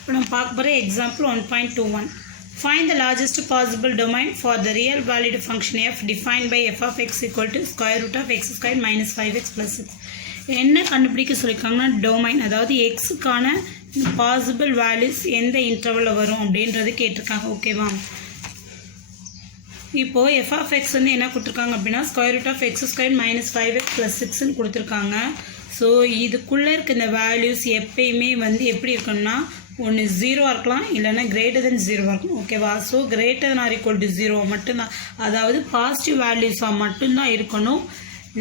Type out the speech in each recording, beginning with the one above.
இப்போ நம்ம பார்க்க போகிற example 1.21. Find the largest possible domain for the real valued function f defined by f of x equal to square root of x squared minus 5x plus 6. என்ன கண்டுபிடிக்க சொல்லியிருக்காங்கன்னா domain, அதாவது எக்ஸுக்கான possible values எந்த இன்டர்வலில் வரும் அப்படின்றது கேட்டிருக்காங்க. ஓகேவா? இப்போது எஃப் ஆஃப் எக்ஸ் வந்து என்ன கொடுத்துருக்காங்க அப்படின்னா square root of x square minus 5x + 6ன்னு கொடுத்துருக்காங்க. ஸோ இதுக்குள்ளே இருக்க இந்த வேல்யூஸ் எப்பயுமே வந்து எப்படி இருக்கணும்னா ஒன்று 0 இருக்கலாம், இல்லைன்னா greater than 0 இருக்கும். ஓகேவா? So greater than or equal to 0 மட்டும்தான், அதாவது பாசிட்டிவ் வேல்யூஸாக மட்டும்தான் இருக்கணும்,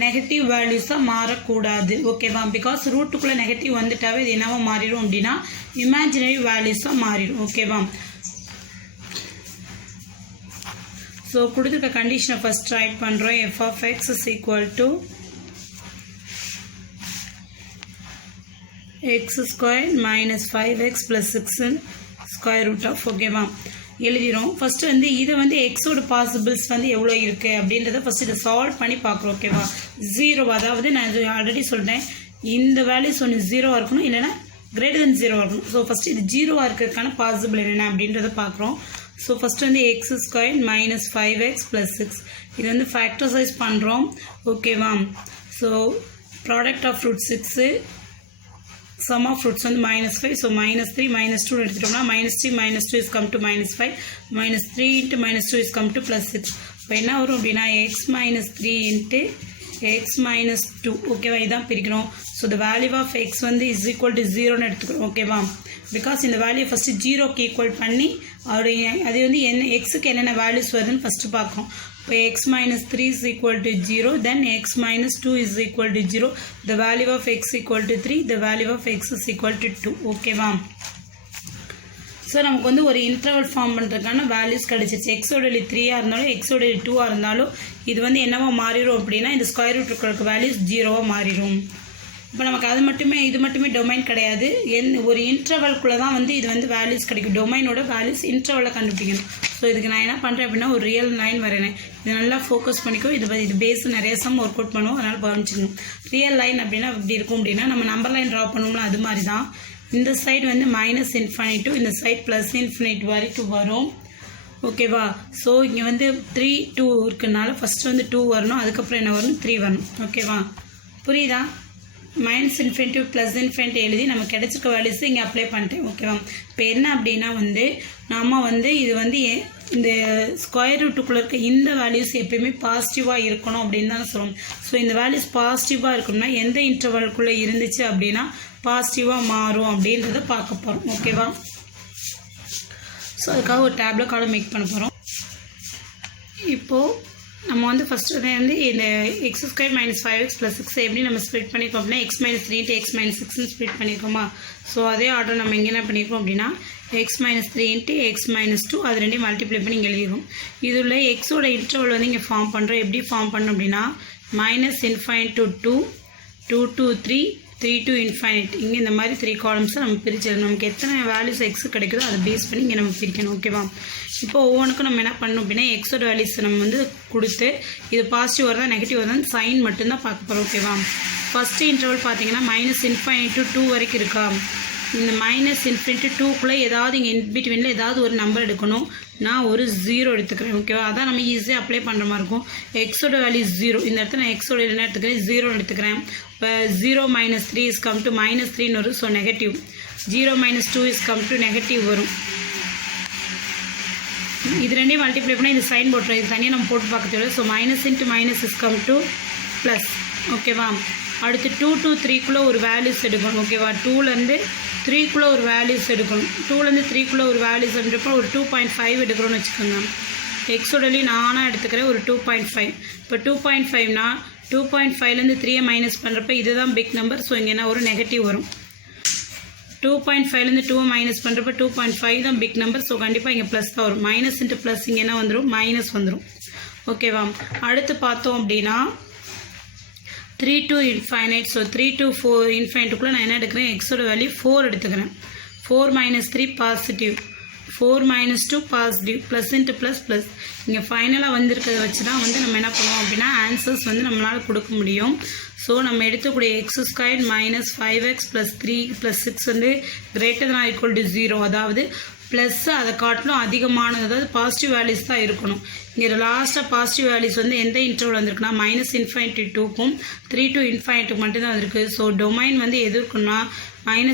நெகட்டிவ் வேல்யூஸாக மாறக்கூடாது. ஓகேவா? பிகாஸ் ரூட்டுக்குள்ளே நெகட்டிவ் வந்துட்டாவே இது என்னவா மாறிடும் அப்படின்னா இமேஜினரி வேல்யூஸாக மாறிடும். ஓகேவா? ஸோ கொடுத்துருக்க கண்டிஷனை ஃபஸ்ட் ரைட் பண்ணுறோம். F of x is equal to x squared minus 5x plus 6 square root of. ஓகேவா? எழுதிடும். ஃபஸ்ட்டு வந்து இதை வந்து எக்ஸோட பாசிபிள்ஸ் வந்து எவ்வளோ இருக்குது அப்படின்றத ஃபஸ்ட்டு இதை சால்வ் பண்ணி பார்க்குறோம். ஓகேவா? 0, அதாவது நான் இது ஆல்ரெடி சொல்லிட்டேன், இந்த வேல்யூஸ் ஒன்று 0 இருக்கணும், இல்லைன்னா greater than 0 இருக்கணும். ஸோ ஃபஸ்ட்டு இது 0 இருக்கிறதுக்கான பாசிபிள் என்னென்ன அப்படின்றத பார்க்குறோம். ஸோ ஃபஸ்ட்டு வந்து எக்ஸ் ஸ்கொயர் மைனஸ் 5x + 6 இது வந்து ஃபேக்டரைஸ் பண்ணுறோம். ஓகேவா? So product of root 6, sum of roots வந்து -5. ஸோ -3 -2 எடுத்துட்டோம்னா -3 -2 is come to -5, -3 into -2 is come to +6. இப்போ என்ன வரும் அப்படின்னா x -3 into x -2. ஓகேவா? இதான் பிரிக்கணும். So the value of x வந்து is equal to 0ன்னு எடுத்துக்கிறோம். ஓகேவா? பிகாஸ் இந்த வேல்யூ ஃபஸ்ட்டு 0க்கு ஈக்குவல் பண்ணி அவருடைய அது வந்து என்ன எக்ஸுக்கு என்னென்ன வேல்யூஸ் வருதுன்னு ஃபஸ்ட்டு பார்க்குறோம். இப்போ x -3 is equal to 0, then x -2 is equal to 0, the value of x equal to 3, the value of x is equal to 2. ஓகேவா? ஸோ நமக்கு வந்து ஒரு இன்டர்வல் ஃபார்ம் பண்ணுறதுக்கான வேல்யூஸ் கிடச்சிருச்சு. எக்ஸோட வேல்யூ 3ஆக இருந்தாலும் எக்ஸோட வேல்யூ 2ஆக இருந்தாலும் இது வந்து என்னவா மாறிடும் அப்படின்னா இந்த ஸ்கொயர் ரூட் இருக்கிற வேல்யூஸ் 0வாக மாறிடும். இப்போ நமக்கு அது மட்டுமே இது மட்டுமே டொமைன் கிடையாது, ஒரு இன்டர்வல்குள்ளே தான் வந்து இது வந்து வேல்யூஸ் கிடைக்கும். டொமைனோட வேல்யூஸ் இன்டர்வலில் கண்டுபிடிக்கணும். ஸோ இதுக்கு நான் என்ன பண்ணுறேன் அப்படின்னா ஒரு ரியல் லைன் வரையறேன். இது நல்லா ஃபோக்கஸ் பண்ணிக்கோ. இது பேஸ் நிறைய சம் ஒர்க் அவுட் பண்ணுவோம், அதனால் கவனிச்சிக்கணும். ரியல் லைன் அப்படின்னா இப்படி இருக்கும் அப்படின்னா நம்ம நம்பர் லைன் ட்ரா பண்ணுவோம்னா அது மாதிரி தான். இந்த சைடு வந்து -∞ இந்த சைடு +∞ வரைக்கும் வரும். ஓகேவா? ஸோ இங்கே வந்து 3 2 இருக்குனால ஃபஸ்ட்டு வந்து 2 வரணும், அதுக்கப்புறம் என்ன வரணும் 3 வரணும். ஓகேவா? புரியுதா? -∞ +∞ எழுதி நம்ம கிடைச்சிருக்க வேல்யூஸ் இங்கே அப்ளை பண்ணிட்டேன். ஓகேவா? இப்போ என்ன அப்படின்னா வந்து நம்ம வந்து இது வந்து இந்த ஸ்கொயர் ரூட்டுக்குள்ளே இருக்க இந்த வேல்யூஸ் எப்பயுமே பாசிட்டிவாக இருக்கணும் அப்படின்னு தான் சொல்லணும். ஸோ இந்த வேல்யூஸ் பாசிட்டிவாக இருக்கணும்னா எந்த இன்டர்வல்குள்ளே இருந்துச்சு அப்படின்னா பாசிட்டிவாக மாறும் அப்படின்றத பார்க்க போகிறோம். ஓகேவா? ஸோ அதுக்காக ஒரு டேப்லெட் காலம் மேக் பண்ண போகிறோம். இப்போது நம்ம வந்து ஃபஸ்ட்டு வந்து இந்த எக்ஸ் ஸ்கொயர் மைனஸ் 5x + 6 எப்படி நம்ம ஸ்ப்ளிட் பண்ணியிருக்கோம் அப்படின்னா x -3 into x -6ன்னு ஸ்ப்ளிட் பண்ணியிருக்கோமா? ஸோ அதே ஆர்டர் நம்ம இங்கே என்ன பண்ணியிருக்கோம் அப்படின்னா x -3 into x -2 அது ரெண்டையும் மல்டிப்ளை பண்ணி இங்கே எழுதிடும். இதில் எக்ஸோட இன்டர்வல் வந்து இங்கே ஃபார்ம் பண்ணுறோம். எப்படி ஃபார்ம் பண்ணோம் அப்படின்னா -∞ to 2, 2 to 3, 3 to ∞. இங்கே இந்த மாதிரி 3 காலம்ஸை நம்ம பிரிச்சிடணும். நமக்கு எத்தனை வேல்யூஸ் எக்ஸு கிடைக்குதோ அதை பேஸ் பண்ணி இங்கே நம்ம பிரிக்கணும். ஓகேவா? இப்போ ஒவ்வொன்றுக்கும் நம்ம என்ன பண்ணணும் அப்படின்னா எக்ஸோட வேல்யூஸ் நம்ம வந்து கொடுத்து இது பாசிட்டிவ் வருதா நெகட்டிவ் வருதான் சைன் மட்டும்தான் பார்க்க போகிறோம். ஓகேவா? ஃபஸ்ட்டு இன்டர்வல் பார்த்தீங்கன்னா -∞ to 2 வரைக்கும் இருக்கா? இந்த -∞ to 2க்குள்ளே ஏதாவது இங்கே இன்பிட்வீனில் ஏதாவது ஒரு நம்பர் எடுக்கணும். நான் ஒரு 0 எடுத்துக்கிறேன். ஓகேவா? அதான் நம்ம ஈஸியாக அப்ளை பண்ணுற மாதிரி இருக்கும். எக்ஸோட வேல்யூ 0, இந்த இடத்துல நான் எக்ஸோட என்ன எடுத்துக்கிறேன் 0 எடுத்துக்கிறேன். இப்போ 0 -3 is come to -3ன்னு வரும். So negative. 0 -2 is come to negative வரும். இது ரெண்டையும் மல்டிப்ளை பண்ணால் இது சைன் போட்டுரும். இது தனியாக நம்ம போட்டு பார்க்க தேவை. So -∞ is come to +. ஓகேவா? அடுத்து 2 to 3க்குள்ளே ஒரு வேல்யூஸ் எடுக்கணும். ஓகேவா? 2லேருந்து 3க்குள்ளே ஒரு வேல்யூஸ் எடுக்கணும். 2லேருந்து 3க்குள்ளே ஒரு வேல்யூஸ் எடுக்கிறப்போ ஒரு 2.5 எடுக்கிறோன்னு வச்சுக்கோங்க. எக்ஸோடலி நானாக எடுத்துக்கிறேன் ஒரு 2.5. இப்போ 2.5னா 2.5லேருந்து 3யை மைனஸ் பண்ணுறப்ப இதுதான் பிக் நம்பர். ஸோ இங்கே என்ன ஒரு நெகட்டிவ் வரும். 2.5லேருந்து 2வை மைனஸ் பண்ணுறப்ப 2.5 தான் பிக் நம்பர். ஸோ கண்டிப்பாக இங்கே ப்ளஸ் தான் வரும். மைனஸ் இன்ட்டு ப்ளஸ் இங்கே என்ன வந்துடும் மைனஸ் வந்துடும். ஓகேவா? அடுத்து பார்த்தோம் அப்படின்னா 3 to ∞. ஸோ 3 to 4 ∞ நான் என்ன எடுக்கிறேன் எக்ஸோட வேல்யூ 4 எடுத்துக்கிறேன். 4 - 3 positive. 4 minus 2 positive plus into plus plus இங்கே ஃபைனலாக வந்திருக்கிறத வச்சு தான் வந்து நம்ம என்ன பண்ணுவோம் அப்படின்னா ஆன்சர்ஸ் வந்து நம்மளால் கொடுக்க முடியும். ஸோ நம்ம எடுத்துக்கூடிய x square minus 5x plus 3 plus 6 வந்து கிரேட்டர் தான் ஈக்குவல் டு 0. அதாவது ப்ளஸ் அதை காட்டிலும் அதிகமானது, அதாவது பாசிட்டிவ் வேல்யூஸ் தான் இருக்கணும். இங்கே லாஸ்ட்டாக பாசிட்டிவ் வேல்யூஸ் வந்து எந்த இன்டர்வல் வந்திருக்குன்னா -∞2க்கும் 3 to ∞ மட்டும்தான் வந்திருக்கு. ஸோ டொமைன் வந்து எது இருக்குன்னா -∞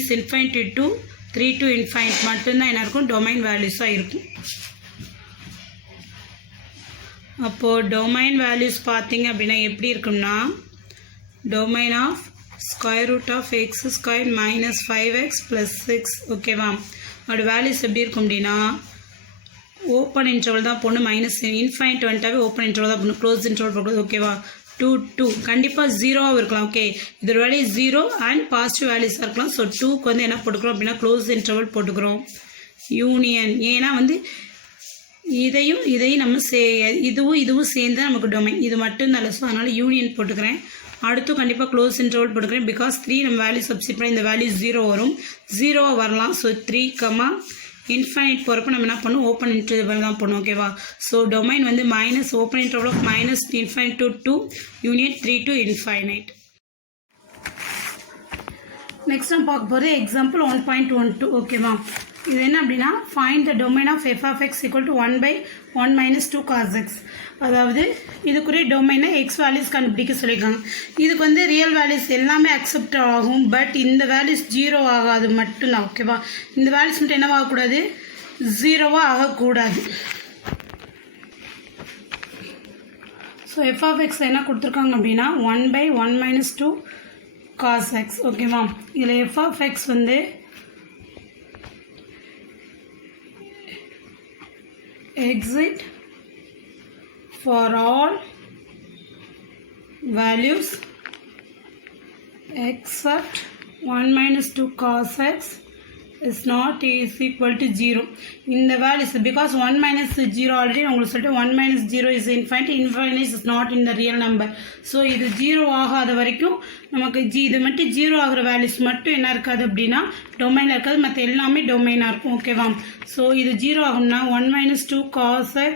to 3 to ∞ மட்டும்தான் என்ன இருக்கும், டொமைன் வேல்யூஸாக இருக்கும். அப்போது டொமைன் வேல்யூஸ் பார்த்தீங்க அப்படின்னா எப்படி இருக்குன்னா domain of square root of x square minus 5x plus 6 ஓகேவா. அதோட வேல்யூஸ் எப்படி இருக்கும் அப்படின்னா ஓப்பன் இன்டர்வல் தான் போடணும், -∞ வந்துட்டாவே ஓப்பன் இன்டர்வல் தான் போடணும், க்ளோஸ் இன்டர்வல் போடுறது ஓகேவா. 2 கண்டிப்பாக 0வாக இருக்கலாம். ஓகே, இதோட வேல்யூ 0 அண்ட் பாசிட்டிவ் வேல்யூஸாக இருக்கலாம். ஸோ 2க்கு வந்து என்ன போட்டுக்கிறோம் அப்படின்னா க்ளோஸ் இன்டர்வல் போட்டுக்கிறோம். யூனியன், ஏன்னா வந்து இதையும் நம்ம இதுவும் சேர்ந்து நமக்கு டொமைன் இது மட்டும் தான். ஸோ அதனால் யூனியன் போட்டுக்கிறேன். அடுத்து கண்டிப்பாக க்ளோஸ் இன்டர்வல் போட்டுக்கிறேன். பிகாஸ் 3 நம்ம வேல்யூ சப்ஸ்டிட் பண்ணி இந்த வேல்யூ 0 வரும், 0 வரலாம். ஸோ 3, போகிறப்ப நம்ம என்ன பண்ணுவோம், ஓப்பன் இன்டர்வல் தான் பண்ணுவோம் ஓகேவா. ஸோ டொமைன் வந்து minus open interval of -∞ to 2 union 3 to ∞. Next நம்ம பார்க்க போகிறது எக்ஸாம்பிள் 1.12 ஓகேவா. இது என்ன அப்படின்னா find the domain of f of x equal to 1/1 minus 2 cos x. அதாவது இதுக்குரிய டொமைனை எக்ஸ் வேல்யூஸ் கண்டுபிடிக்க சொல்லியிருக்காங்க. இதுக்கு வந்து ரியல் வேல்யூஸ் எல்லாமே அக்செப்ட் ஆகும், பட் இந்த வேல்யூஸ் 0 ஆகாது மட்டும்தான் ஓகேவா. இந்த வேல்யூஸ் மட்டும் என்னவா ஆகக்கூடாது, 0வாக ஆகக்கூடாது. ஸோ f of x என்ன கொடுத்துருக்காங்க அப்படின்னா 1/1 minus 2 cos x ஓகேவா. இதில் f of x வந்து exit for all values except 1 minus 2 cos x is not is equal to 0. இந்த values because 1 minus 0 already உங்களுக்கு சொல்லிட்டு 1 minus 0 is infinite is not in the real number. So இது 0 ஆகாத வரைக்கும் நமக்கு இது மட்டும் 0 ஆகிற வேல்யூஸ் மட்டும் என்ன இருக்காது அப்படின்னா டொமைனில் இருக்காது, மற்ற எல்லாமே டொமைனாக இருக்கும் ஓகேவா. ஸோ இது 0 ஆகும்னா 1 minus 2 cos x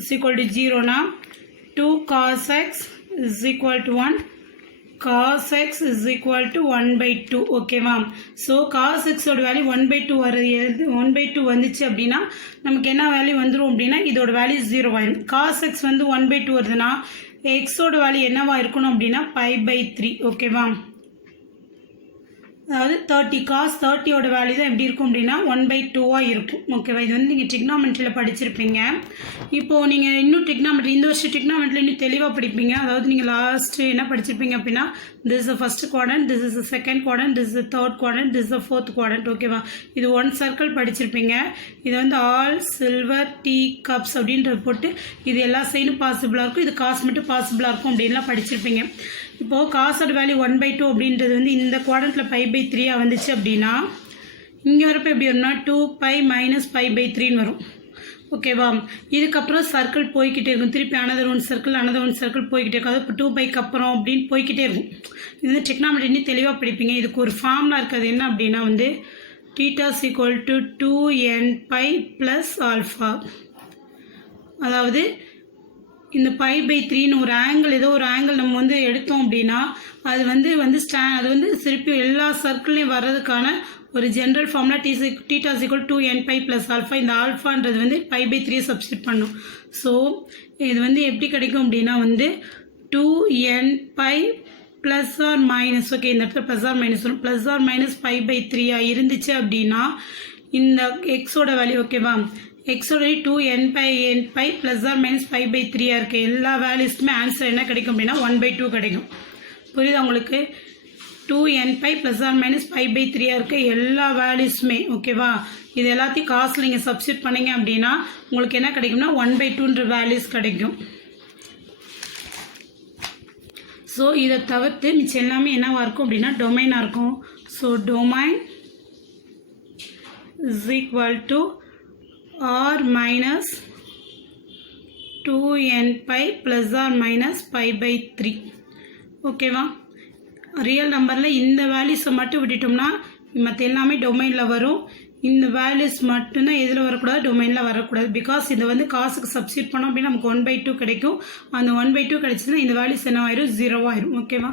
is equal to 0னா 2 cos x is equal to 1, cos x is equal to 1/2 ஓகேவா. ஸோ cos x ஓட வேல்யூ 1/2 வருது, 1/2 வந்துச்சு அப்படின்னா நமக்கு என்ன வேல்யூ வந்துடும் அப்படின்னா இதோட வேல்யூ 0 ஆயிடும். cos x வந்து 1/2 வருதுன்னா எக்ஸோட வேல்யூ என்னவா இருக்கணும் அப்படின்னா π/3 ஓகேவா. அதாவது 30 cos 30ஓட வேல்யூ தான் எப்படி இருக்கும் அப்படின்னா 1/2 இருக்கும் ஓகேவா. இது வந்து நீங்கள் ட்ரிக்னாமெட்ரியில் படிச்சிருப்பீங்க. இப்போது நீங்கள் இன்னும் ட்ரிக்னாமெட்ரி இந்த வருஷம் ட்ரிக்னாமெட்ரியில் இன்னும் தெளிவாக படிப்பீங்க. அதாவது நீங்கள் லாஸ்ட்டு என்ன படிச்சிருப்பீங்க அப்படின்னா this is the first quadrant, this is the second quadrant, this is the third quadrant, this is the fourth quadrant ஓகேவா. இது 1 சர்க்கிள் படிச்சிருப்பீங்க. இது வந்து ஆல் சில்வர் டீ கப்ஸ் அப்படின்றது போட்டு இது எல்லா சைடும் பாசிபிளாக இருக்கும், இது காசு மட்டும் பாசிபிளாக இருக்கும் அப்படின்லாம் படிச்சிருப்பீங்க. இப்போது காசோட வேல்யூ 1/2 அப்படின்றது வந்து இந்த குவாட்ரண்ட்டில் π/3 வந்துச்சு அப்படின்னா இங்கே வரப்போ எப்படி வரும்னா 2π minus π/3 வரும் ஓகேவா. இதுக்கப்புறம் சர்க்கிள் போய்கிட்டே இருக்கும், திருப்பி அனதர் ஒன் சர்க்கிள் போய்கிட்டே இருக்கும். அது இப்போ 2πக்கு அப்புறம் அப்படின்னு போய்கிட்டே இருக்கும். இது வந்து டெக்னாமெட்ரி இன்னும் தெளிவாக படிப்பீங்க. இதுக்கு ஒரு ஃபார்முலா இருக்குது, என்ன அப்படின்னா வந்து θ = 2nπ + α. அதாவது இந்த π/3ன்னு ஒரு ஆங்கிள், ஏதோ ஒரு ஆங்கிள் நம்ம வந்து எடுத்தோம் அப்படின்னா அது வந்து திருப்பி எல்லா சர்க்கிள்லையும் வர்றதுக்கான ஒரு ஜென்ரல் ஃபார்முலா θ = 2nπ + α. இந்த ஆல்ஃபான்றது வந்து π/3 சப்ஸ்டிட் பண்ணும். ஸோ இது வந்து எப்படி கிடைக்கும் அப்படின்னா வந்து 2nπ ± ஓகே, இந்த இடத்துல ப்ளஸ் ஆர் மைனஸ் வரும், ப்ளஸ் ஆர் மைனஸ் π/3 இருந்துச்சு அப்படின்னா இந்த எக்ஸோட வேல்யூ ஓகேவா. எக்ஸோட 2nπ ப்ளஸ் ஆர் மைனஸ் π/3 இருக்குது. எல்லா வேல்யூஸ்க்குமே ஆன்சர் என்ன கிடைக்கும் அப்படின்னா 1/2 கிடைக்கும். புரியுதா உங்களுக்கு. 2nπ ப்ளஸ் ஆர் மைனஸ் π/3 இருக்குது எல்லா வேல்யூஸுமே ஓகேவா. இது எல்லாத்தையும் காசில் நீங்கள் சப்ஸ்டிட் பண்ணிங்க அப்படின்னா உங்களுக்கு என்ன கிடைக்கும்னா 1/2ன்ற வேல்யூஸ் கிடைக்கும். ஸோ இதை தவிர்த்து மிச்சம் எல்லாமே என்னவாக இருக்கும் அப்படின்னா டொமைனாக இருக்கும். So domain is equal to r minus 2nπ plus r minus π/3 ஓகேவா. ரியல் நம்பரில் இந்த வேல்யூஸை மட்டும் விட்டுட்டோம்னா மற்ற எல்லாமே டொமைனில் வரும். இந்த வேல்யூஸ் மட்டும்தான் எதில் வரக்கூடாது, டொமைனில் வரக்கூடாது. பிகாஸ் இதை வந்து காசுக்கு சப்ஸ்டியூட் பண்ணோம் அப்படின்னா நமக்கு 1/2 கிடைக்கும். அந்த 1/2 கிடைச்சதுன்னா இந்த வேல்யூஸ் என்ன ஆயிரும், 0 ஆயிரும். ஓகேவா?